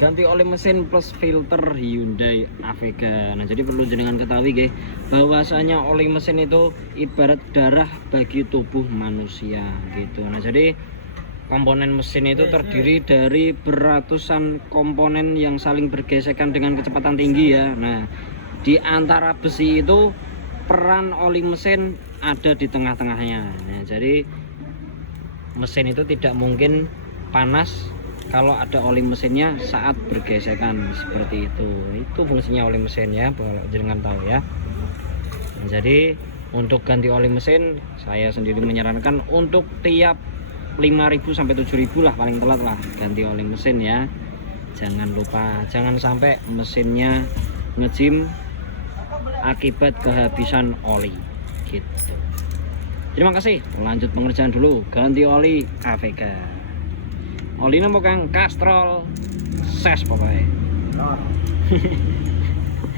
Ganti oli mesin plus filter Hyundai Avega. Nah, jadi perlu jenengan ketahui guys, bahwasanya oli mesin itu ibarat darah bagi tubuh manusia gitu. Nah, jadi komponen mesin itu terdiri dari beratusan komponen yang saling bergesekan dengan kecepatan tinggi ya. Nah, di antara besi itu peran oli mesin ada di tengah-tengahnya. Nah, jadi mesin itu tidak mungkin panas kalau ada oli mesinnya saat bergesekan seperti itu. Itu fungsinya oli mesin ya, jangan tahu ya. Nah, jadi untuk ganti oli mesin saya sendiri menyarankan untuk tiap 5.000 sampai 7.000 lah paling telat lah ganti oli mesin ya. Jangan lupa, jangan sampai mesinnya ngejim akibat kehabisan oli gitu. Terima kasih, lanjut pengerjaan dulu. Ganti oli Avega. Oli mau kang Castrol ses pokoknya.